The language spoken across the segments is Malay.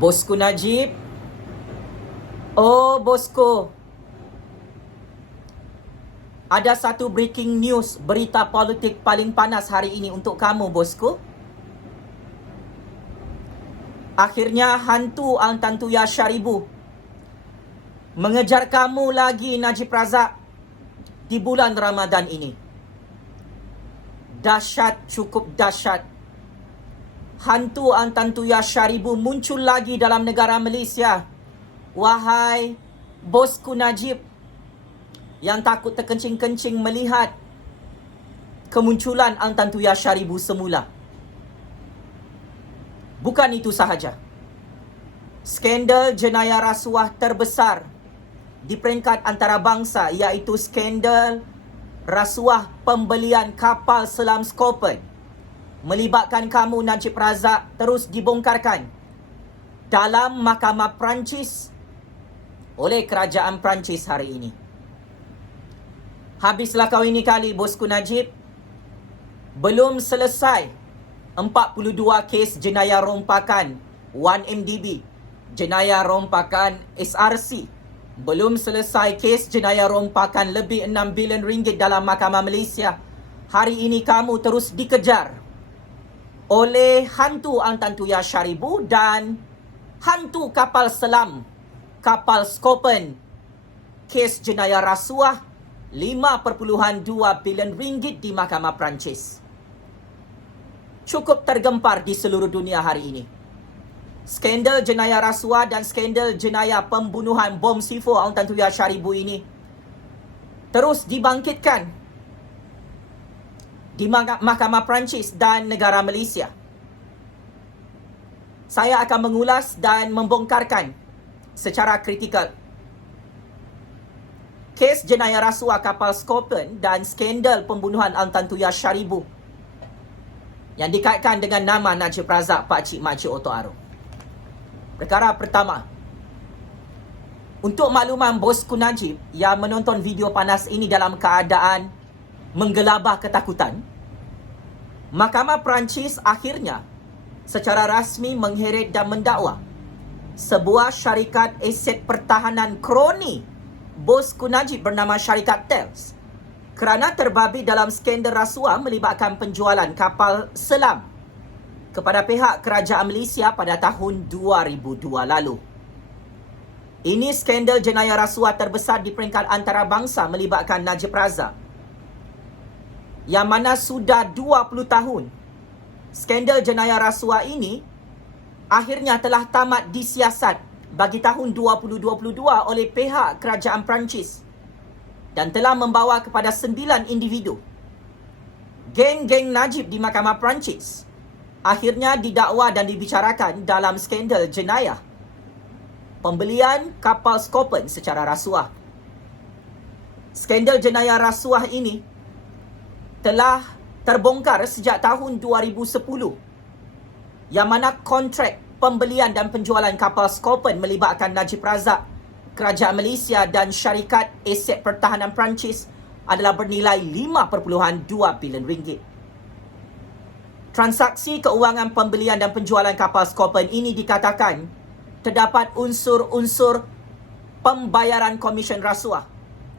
Bosku Najib. Oh, bosku. Ada satu breaking news, berita politik paling panas hari ini untuk kamu, bosku. Akhirnya hantu Al-Tantuya Sharibu mengejar kamu lagi, Najib Razak, di bulan Ramadan ini. Dahsyat, cukup dahsyat. Hantu Al-Tantuya Sharibu muncul lagi dalam negara Malaysia. Wahai bosku Najib, yang takut terkencing-kencing melihat kemunculan Al-Tantuya Sharibu semula. Bukan itu sahaja. Skandal jenayah rasuah terbesar di peringkat antarabangsa, iaitu skandal rasuah pembelian kapal selam Scorpion melibatkan kamu, Najib Razak, terus dibongkarkan dalam Mahkamah Perancis oleh kerajaan Perancis hari ini. Habislah kau ini kali, bosku Najib. Belum selesai 42 kes jenayah rompakan 1MDB, jenayah rompakan SRC. Belum selesai kes jenayah rompakan lebih 6 bilion ringgit dalam Mahkamah Malaysia. Hari ini kamu terus dikejar oleh hantu Al-Tantuya Sharibu dan hantu kapal selam, kapal Scorpion. Kes jenayah rasuah 5.2 bilion ringgit di Mahkamah Perancis. Cukup tergempar di seluruh dunia hari ini. Skandal jenayah rasuah dan skandal jenayah pembunuhan bom C4 Al-Tantuya Sharibu ini terus dibangkitkan di Mahkamah Perancis dan negara Malaysia. Saya akan mengulas dan membongkarkan secara kritikal kes jenayah rasuah kapal Scorpion dan skandal pembunuhan Al-Tantuya Sharibu yang dikaitkan dengan nama Najib Razak Pakcik Makcik Oto Aro. Perkara pertama, untuk makluman bosku Najib yang menonton video panas ini dalam keadaan menggelabah ketakutan, Mahkamah Perancis akhirnya secara rasmi mengheret dan mendakwa sebuah syarikat aset pertahanan kroni bosku Najib bernama Syarikat Tels kerana terbabit dalam skandal rasuah melibatkan penjualan kapal selam kepada pihak kerajaan Malaysia pada tahun 2002 lalu. Ini skandal jenayah rasuah terbesar di peringkat antarabangsa melibatkan Najib Razak, yang mana sudah 20 tahun skandal jenayah rasuah ini akhirnya telah tamat disiasat bagi tahun 2022 oleh pihak kerajaan Perancis dan telah membawa kepada 9 individu. Geng-geng Najib di Mahkamah Perancis akhirnya didakwa dan dibicarakan dalam skandal jenayah pembelian kapal Scorpion secara rasuah. Skandal jenayah rasuah ini telah terbongkar sejak tahun 2010, yang mana kontrak pembelian dan penjualan kapal Scorpion melibatkan Najib Razak, kerajaan Malaysia dan syarikat aset pertahanan Perancis adalah bernilai 5.2 bilion ringgit. Transaksi keuangan pembelian dan penjualan kapal Scorpion ini dikatakan terdapat unsur-unsur pembayaran komisen rasuah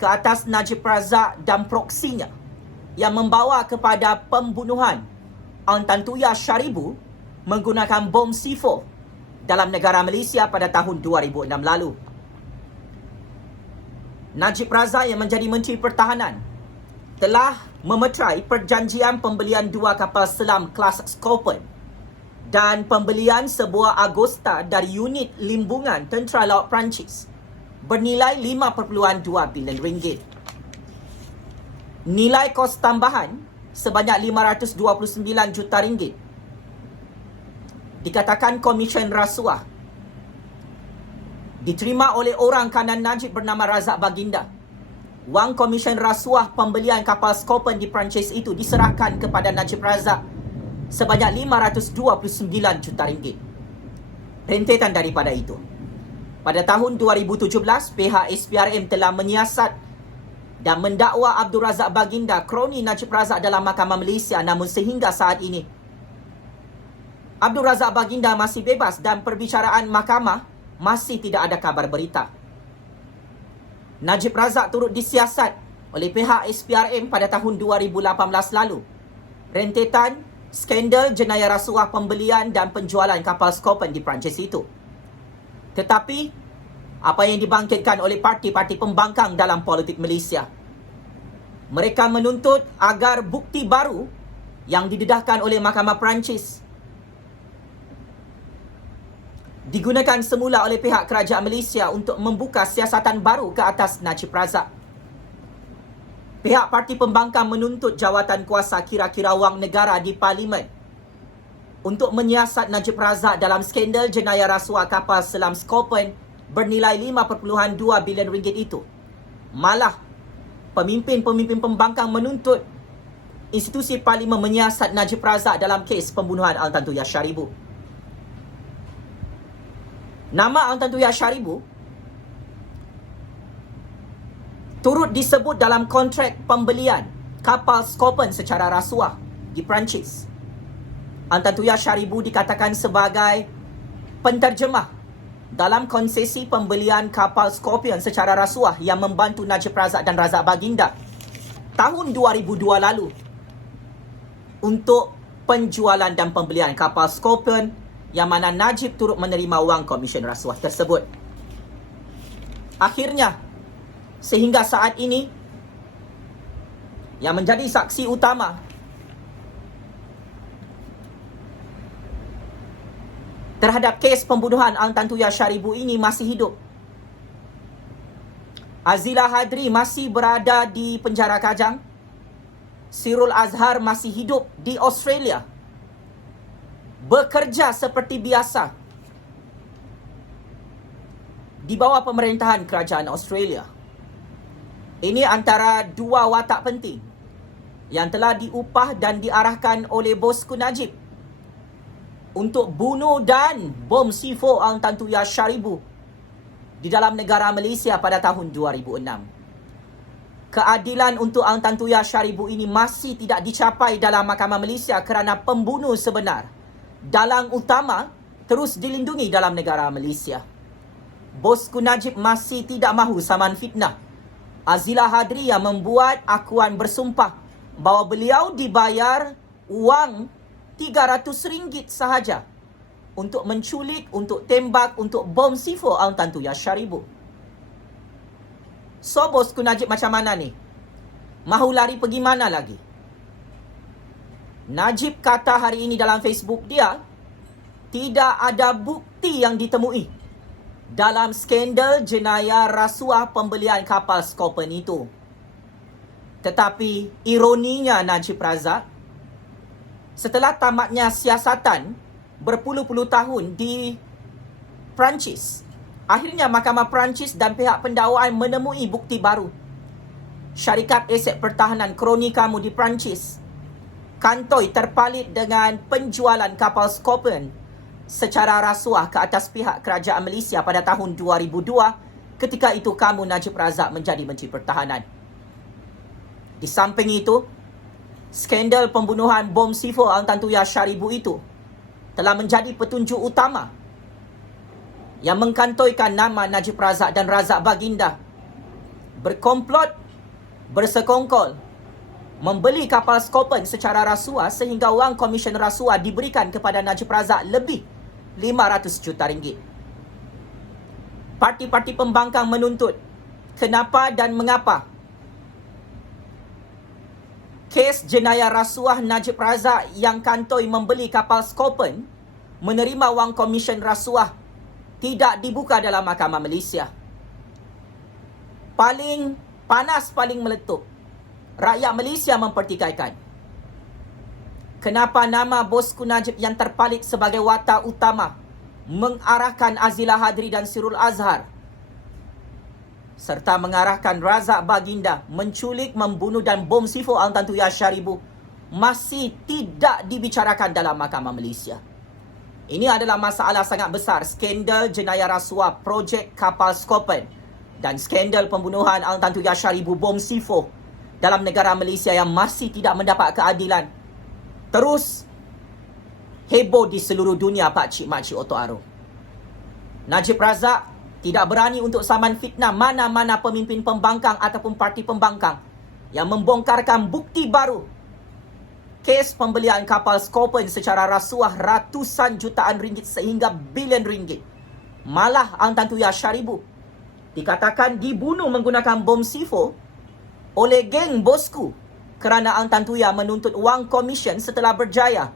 ke atas Najib Razak dan proksinya yang membawa kepada pembunuhan Al-Tantuya Sharibu menggunakan bom C4 dalam negara Malaysia pada tahun 2006 lalu. Najib Razak yang menjadi Menteri Pertahanan telah memeterai perjanjian pembelian 2 kapal selam kelas Scorpion dan pembelian sebuah Agusta dari unit limbungan Tentera Laut Perancis bernilai 5.2 bilion ringgit. Nilai kos tambahan sebanyak 529 juta ringgit dikatakan komisen rasuah diterima oleh orang kanan Najib bernama Razak Baginda. Wang komisen rasuah pembelian kapal Scorpion di Perancis itu diserahkan kepada Najib Razak sebanyak 529 juta ringgit. Rentetan daripada itu, pada tahun 2017, pihak SPRM telah menyiasat dan mendakwa Abdul Razak Baginda, kroni Najib Razak dalam Mahkamah Malaysia, namun sehingga saat ini Abdul Razak Baginda masih bebas dan perbicaraan mahkamah masih tidak ada kabar berita. Najib Razak turut disiasat oleh pihak SPRM pada tahun 2018 lalu. Rentetan skandal jenayah rasuah pembelian dan penjualan kapal Scorpion di Perancis itu. Tetapi, apa yang dibangkitkan oleh parti-parti pembangkang dalam politik Malaysia? Mereka menuntut agar bukti baru yang didedahkan oleh Mahkamah Perancis digunakan semula oleh pihak kerajaan Malaysia untuk membuka siasatan baru ke atas Najib Razak. Pihak parti pembangkang menuntut jawatan kuasa kira-kira wang negara di Parlimen untuk menyiasat Najib Razak dalam skandal jenayah rasuah kapal selam Scorpion bernilai 5.2 bilion ringgit itu. Malah, pemimpin-pemimpin pembangkang menuntut institusi Parlimen menyiasat Najib Razak dalam kes pembunuhan Al-Tantu Yasharibu. Nama Al-Tantu Yasharibu turut disebut dalam kontrak pembelian kapal Scorpion secara rasuah di Perancis. Al-Tantu Yasharibu dikatakan sebagai penterjemah dalam konsesi pembelian kapal Scorpion secara rasuah yang membantu Najib Razak dan Razak Baginda tahun 2002 lalu untuk penjualan dan pembelian kapal Scorpion yang mana Najib turut menerima wang komisen rasuah tersebut. Akhirnya, sehingga saat ini, yang menjadi saksi utama terhadap kes pembunuhan Al-Tantu Yasharibu ini masih hidup. Azila Hadri masih berada di penjara Kajang. Sirul Azhar masih hidup di Australia, bekerja seperti biasa di bawah pemerintahan kerajaan Australia. Ini antara dua watak penting yang telah diupah dan diarahkan oleh bosku Najib untuk bunuh dan bom C4 Al-Tantu Yasharibu di dalam negara Malaysia pada tahun 2006. Keadilan untuk Al-Tantu Yasharibu ini masih tidak dicapai dalam Mahkamah Malaysia kerana pembunuh sebenar, dalang utama, terus dilindungi dalam negara Malaysia. Bosku Najib masih tidak mahu saman fitnah Azila Hadri yang membuat akuan bersumpah bahawa beliau dibayar wang RM300 sahaja untuk menculik, untuk tembak, untuk bom C4 Al-Tantu Yasharibu. So, bosku Najib macam mana ni? Mahu lari pergi mana lagi? Najib kata hari ini dalam Facebook dia, tidak ada bukti yang ditemui dalam skandal jenayah rasuah pembelian kapal Scorpion itu. Tetapi ironinya Najib Razak, setelah tamatnya siasatan berpuluh-puluh tahun di Perancis, akhirnya Mahkamah Perancis dan pihak pendakwaan menemui bukti baru. Syarikat Aset Pertahanan Kronikamu di Perancis kantoi terpalit dengan penjualan kapal Scorpion secara rasuah ke atas pihak kerajaan Malaysia pada tahun 2002 ketika itu kamu Najib Razak menjadi Menteri Pertahanan. Di samping itu, skandal pembunuhan bom C4 Al-Tantu Yasharibu itu telah menjadi petunjuk utama yang mengkantoikan nama Najib Razak dan Razak Baginda berkomplot, bersekongkol membeli kapal Scorpion secara rasuah sehingga wang komisen rasuah diberikan kepada Najib Razak lebih 500 juta ringgit. Parti-parti pembangkang menuntut kenapa dan mengapa kes jenayah rasuah Najib Razak yang kantoi membeli kapal Scorpion menerima wang komisen rasuah tidak dibuka dalam Mahkamah Malaysia. Paling panas, paling meletup, rakyat Malaysia mempertikaikan kenapa nama bosku Najib yang terpalit sebagai watak utama mengarahkan Azila Hadri dan Sirul Azhar serta mengarahkan Razak Baginda menculik, membunuh dan bom C4 Al-Tantu Yasharibu masih tidak dibicarakan dalam Mahkamah Malaysia. Ini adalah masalah sangat besar, skandal jenayah rasuah projek kapal Scorpion dan skandal pembunuhan Al-Tantu Yasharibu bom C4 dalam negara Malaysia yang masih tidak mendapat keadilan. Terus heboh di seluruh dunia pakcik makcik Oto Aro. Najib Razak tidak berani untuk saman fitnah mana-mana pemimpin pembangkang ataupun parti pembangkang yang membongkarkan bukti baru kes pembelian kapal Scorpion secara rasuah ratusan jutaan ringgit sehingga bilion ringgit. Malah Ang Tan Tuya Syaribu dikatakan dibunuh menggunakan bom C4 oleh geng bosku kerana Ang Tan Tuya menuntut wang komisen setelah berjaya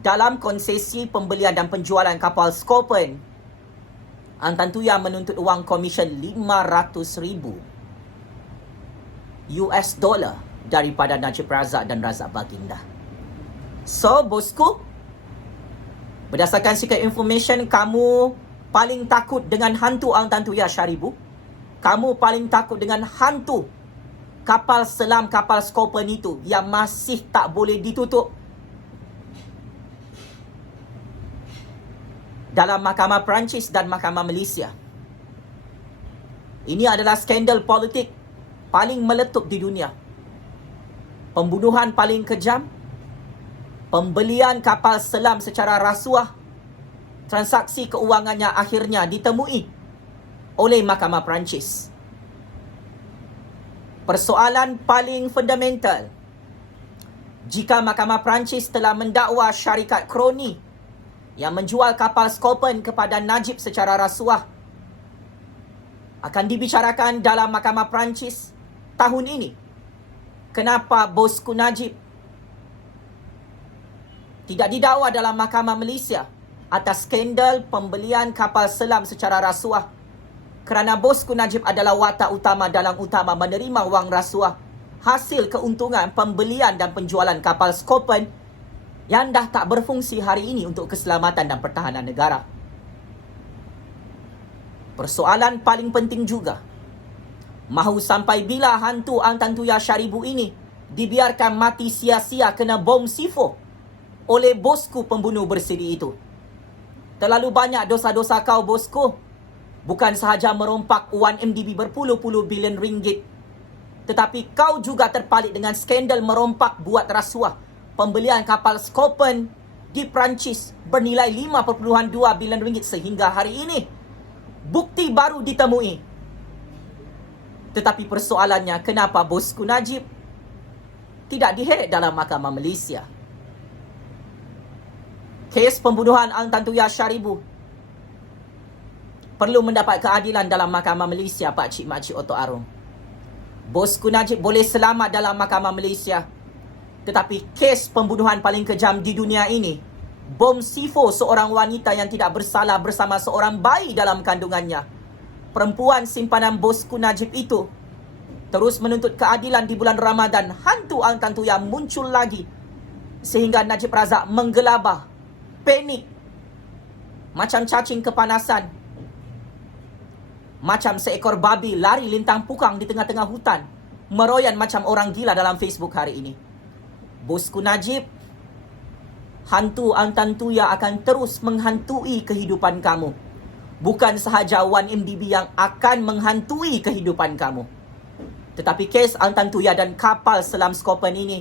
dalam konsesi pembelian dan penjualan kapal Scorpion. Ang Tan Tuya menuntut wang komisen 500,000 US dollar daripada Najib Razak dan Razak Baginda. So, bosku, berdasarkan secret information, kamu paling takut dengan hantu Ang Tan Tuya Syaribu. Kamu paling takut dengan hantu kapal selam kapal Scorpion itu yang masih tak boleh ditutup dalam Mahkamah Perancis dan Mahkamah Malaysia. Ini adalah skandal politik paling meletup di dunia. Pembunuhan paling kejam, pembelian kapal selam secara rasuah, transaksi keuangannya akhirnya ditemui oleh Mahkamah Perancis. Persoalan paling fundamental, jika Mahkamah Perancis telah mendakwa syarikat kroni yang menjual kapal Scorpion kepada Najib secara rasuah, akan dibicarakan dalam Mahkamah Perancis tahun ini. Kenapa bosku Najib tidak didakwa dalam Mahkamah Malaysia atas skandal pembelian kapal selam secara rasuah? Kerana bosku Najib adalah watak utama dalam menerima wang rasuah hasil keuntungan pembelian dan penjualan kapal Scorpion yang dah tak berfungsi hari ini untuk keselamatan dan pertahanan negara. Persoalan paling penting juga, mahu sampai bila hantu Ang Tan Tuya Syaribu ini dibiarkan mati sia-sia kena bom C4 oleh bosku pembunuh bersiri itu? Terlalu banyak dosa-dosa kau, bosku. Bukan sahaja merompak wang MDB berpuluh-puluh bilion ringgit, tetapi kau juga terpalit dengan skandal merompak buat rasuah pembelian kapal Scorpion di Perancis bernilai 5.2 bilion ringgit sehingga hari ini. Bukti baru ditemui. Tetapi persoalannya, kenapa bosku Najib tidak diheret dalam Mahkamah Malaysia? Kes pembunuhan Ang Tan Tuya Syaribu perlu mendapat keadilan dalam Mahkamah Malaysia, pakcik makcik Oto Aro. Bosku Najib boleh selamat dalam Mahkamah Malaysia, tetapi kes pembunuhan paling kejam di dunia ini, bom C4 seorang wanita yang tidak bersalah bersama seorang bayi dalam kandungannya, perempuan simpanan bosku Najib itu, terus menuntut keadilan di bulan Ramadan. Hantu Ang Tan Tuya muncul lagi sehingga Najib Razak menggelabah, panik, macam cacing kepanasan, macam seekor babi lari lintang pukang di tengah-tengah hutan, meroyan macam orang gila dalam Facebook hari ini. Bosku Najib, hantu Ang Tan Tuya akan terus menghantui kehidupan kamu. Bukan sahaja 1MDB yang akan menghantui kehidupan kamu, tetapi kes Ang Tan Tuya dan kapal selam Scorpion ini,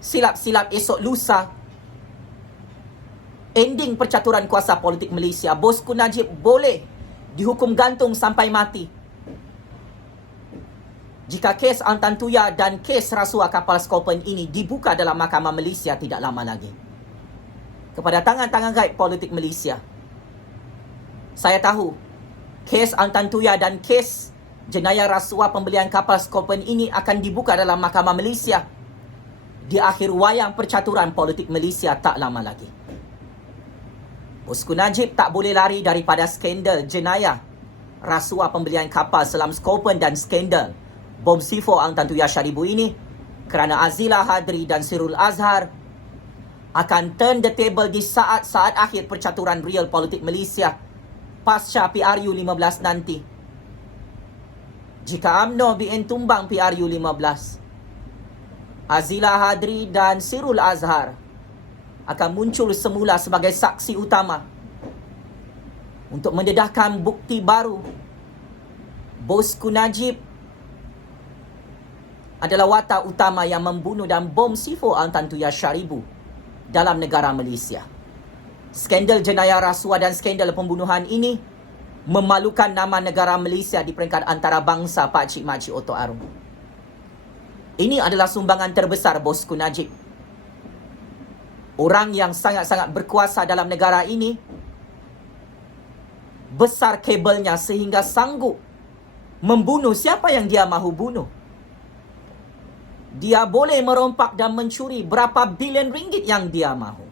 silap-silap esok lusa, ending percaturan kuasa politik Malaysia, bosku Najib boleh dihukum gantung sampai mati jika kes Ang Tan Tuya dan kes rasuah kapal Scorpion ini dibuka dalam Mahkamah Malaysia tidak lama lagi. Kepada tangan-tangan gaib politik Malaysia, saya tahu kes Ang Tan Tuya dan kes jenayah rasuah pembelian kapal Scorpion ini akan dibuka dalam Mahkamah Malaysia di akhir wayang percaturan politik Malaysia tak lama lagi. Bosku Najib tak boleh lari daripada skandal jenayah rasuah pembelian kapal selam Scorpion dan skandal bom C4 Ang Tan Tuya Syaribu ini, kerana Azila Hadri dan Sirul Azhar akan turn the table di saat-saat akhir percaturan real politik Malaysia pasca PRU 15 nanti. Jika UMNO BN tumbang PRU 15, Azila Hadri dan Sirul Azhar akan muncul semula sebagai saksi utama untuk mendedahkan bukti baru bosku Najib adalah watak utama yang membunuh dan bom C4 Ang Tan Tuya Syaribu dalam negara Malaysia. Skandal jenayah rasuah dan skandal pembunuhan ini memalukan nama negara Malaysia di peringkat antarabangsa pakcik-makcik Otok Arung. Ini adalah sumbangan terbesar Bosku Najib. Orang yang sangat-sangat berkuasa dalam negara ini, besar kabelnya sehingga sanggup membunuh siapa yang dia mahu bunuh. Dia boleh merompak dan mencuri berapa bilion ringgit yang dia mahu.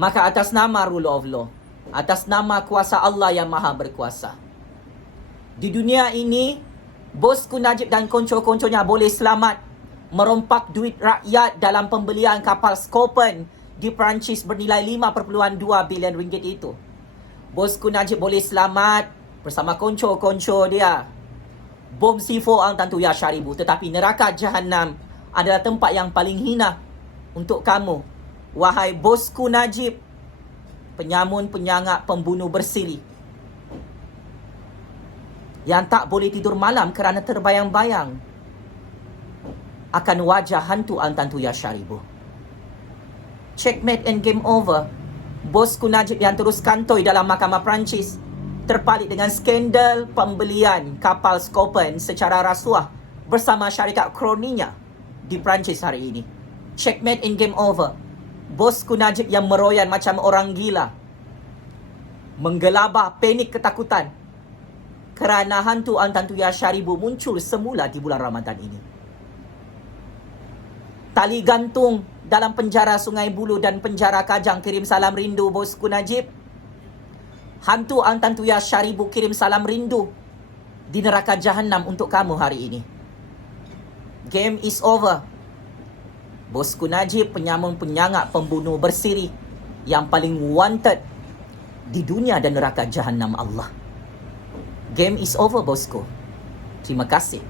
Maka atas nama rule of law, atas nama kuasa Allah yang maha berkuasa, di dunia ini, Bosku Najib dan konco-konconya boleh selamat merompak duit rakyat dalam pembelian kapal Scorpion di Perancis bernilai 5.2 bilion ringgit itu. Bosku Najib boleh selamat bersama konco-konco dia bom C4 Ang Tan Tu Yah Sharibu. Tetapi neraka Jahannam adalah tempat yang paling hina untuk kamu, wahai Bosku Najib, penyamun, penyangak, pembunuh bersiri, yang tak boleh tidur malam kerana terbayang-bayang akan wajah hantu Ang Tan Tu Yah Sharibu. Checkmate and game over. Bosku Najib yang terus kantoi dalam mahkamah Perancis terpalit dengan skandal pembelian kapal Scorpion secara rasuah bersama syarikat kroninya di Perancis hari ini. Checkmate and game over. Bosku Najib yang meroyan macam orang gila, menggelabah, panik, ketakutan kerana hantu Ang Tan Tu Yah Sharibu muncul semula di bulan Ramadan ini. Tali gantung dalam penjara Sungai Buloh dan penjara Kajang kirim salam rindu Bosku Najib. Hantu Ang Tan Tu Yah Sharibu kirim salam rindu di neraka Jahannam untuk kamu hari ini. Game is over. Bosku Najib, penyamun, penyangak, pembunuh bersiri yang paling wanted di dunia dan neraka Jahannam Allah. Game is over, bosku. Terima kasih.